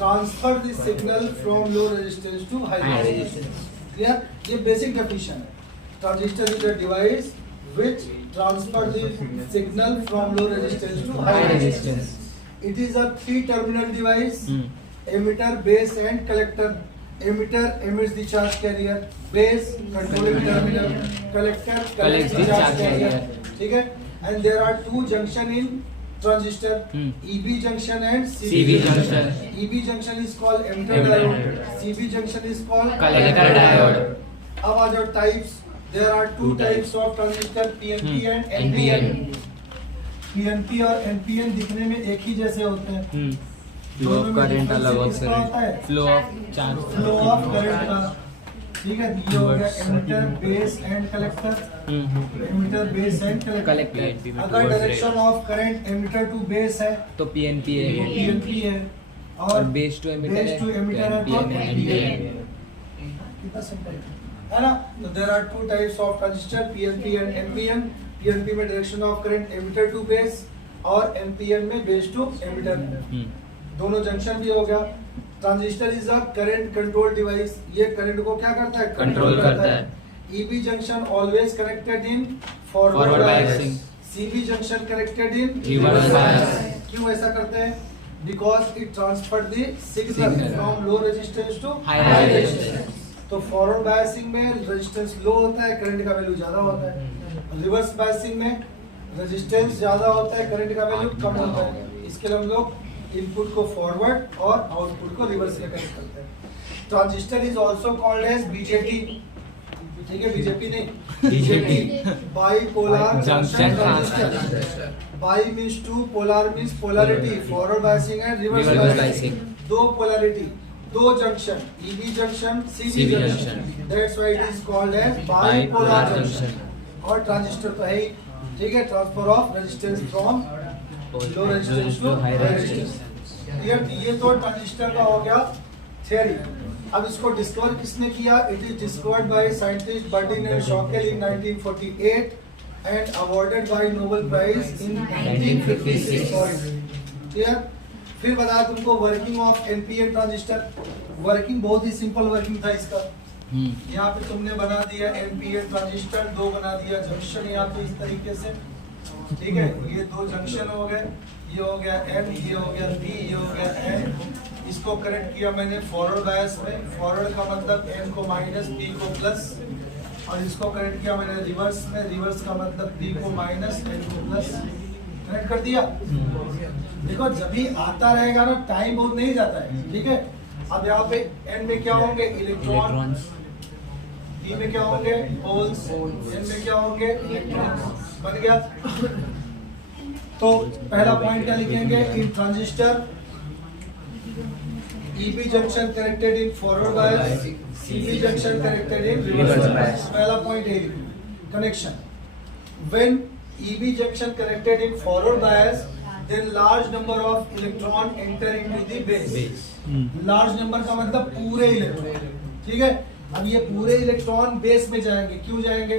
Transfer the signal from low resistance to high resistance. Clear? ये basic definition है। Transistor is a device which transfer the signal from low resistance to high resistance. It is a three-terminal device. Emitter, base, and collector. Emitter emits the charge carrier. Base controlling terminal. Collector collects the charge carrier. ठीक है? And there are two junction in transistor. EB junction and CB junction. EB junction is called emitter diode. CB junction is called collector diode. अब आ जाओ types. There are two types of transistor, PNP and NPN. PNP और NPN दिखने में एक ही जैसे होते हैं। Flow of current अलग होता है, flow of charge, flow of current का। ठीक है, ये हो गया emitter, base and collector. Emitter, base and collector. अगर direction of current emitter to base है तो PNP है, PNP है, और बेस टू एमिटर है तो NPN। कितना सिंपल है ना? तो there are two types of transistor, PNP and NPN। PNP में direction of current emitter to base, और NPN में बेस टू एमिटर। दोनों जंक्शन भी हो गया। Transistor is a current control device. ये करंट को क्या करता है? कंट्रोल करता है। EB junction always connected in forward biasing. CB junction connected in reverse bias. क्यों ऐसा करते हैं? Because it transfer the signal from low resistance to high resistance. तो फॉरवर्ड बायसिंग में रेजिस्टेंस लो होता है, करंट का वैल्यू ज्यादा होता है। रिवर्स बायसिंग में रेजिस्टेंस ज्यादा होता है, करंट का वैल्यू कम होता है। इसके लिए हम लोग इनपुट को फॉरवर्ड और आउटपुट को रिवर्स में कनेक्ट करते हैं। Transistor is also called as BJT। ठीक है, BJP नहीं, BJT, bipolar junction transistor. Bi means two, polar means polarity, forward biasing and reverse biasing. दो पोलैरिटी, दो junction, EB junction, CB junction. That's why it is called as bipolar junction. और transistor तो है ही। ठीक है, transfer of resistance from low resistance to high resistance. Clear? ये तो ट्रांजिस्टर का हो गया थ्योरी। अब इसको डिस्कवर किसने किया? It is discovered by scientist Bardeen and Shockley in 1948 and awarded by Nobel prize in 1956। Clear? फिर बताया तुमको working of NPN transistor. Working बहुत ही सिंपल वर्किंग था इसका। यहाँ पे तुमने बना दिया NPN ट्रांजिस्टर, दो बना दिया जंक्शन यहाँ पे इस तरीके से। ठीक है, ये दो जंक्शन हो गए, ये हो गया N, ये हो गया B, ये हो गया N। इसको कनेक्ट किया मैंने फॉरवर्ड बायस में। फॉरवर्ड का मतलब N को माइनस, B को प्लस। और इसको कनेक्ट किया मैंने रिवर्स में। रिवर्स का मतलब B को माइनस, N को प्लस। कनेक्ट कर दिया। देखो जब भी आता रहेगा ना, टाइम बहुत नहीं जाता है। ठीक है, अब यहाँ पे N में क्या होंगे? इलेक्ट्रॉन। B में क्या होंगे? होल्स। N में क्या होंगे? इलेक्ट्रॉन। बन गया। तो पहला पॉइंट क्या लिखेंगे? In transistor EB junction connected in forward bias, CB junction connected in reverse bias. पहला पॉइंट है connection. When EB junction connected in forward bias, then large number of electron enter into the base. Large number का मतलब पूरे electron. ठीक है, अब ये पूरे इलेक्ट्रॉन बेस में जाएंगे। क्यों जाएंगे?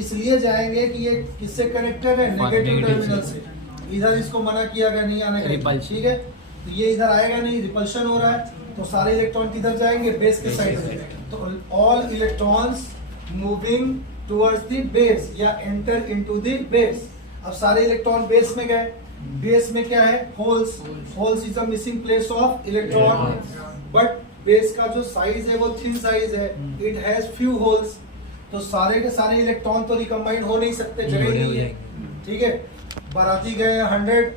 इसलिए जाएंगे कि ये किससे कनेक्टेड है? नेगेटिव टर्मिनल से। इधर इसको मना किया गया नहीं आने का। ठीक है, तो ये इधर आएगा नहीं, रिपल्शन हो रहा है, तो सारे इलेक्ट्रॉन किधर जाएंगे? बेस के साइड में। तो all electrons moving towards the base या enter into the base। अब सारे इलेक्ट्रॉन बेस में गए। बेस में क्या है? Holes. Holes is a missing place of electron. But base का जो साइज है वो थिन साइज है, इट हैज फ्यू होल्स। तो सारे के सारे इलेक्ट्रॉन तो रिकम्बाइंड हो नहीं सकते, जगह नहीं है। ठीक है, बाराती गए 100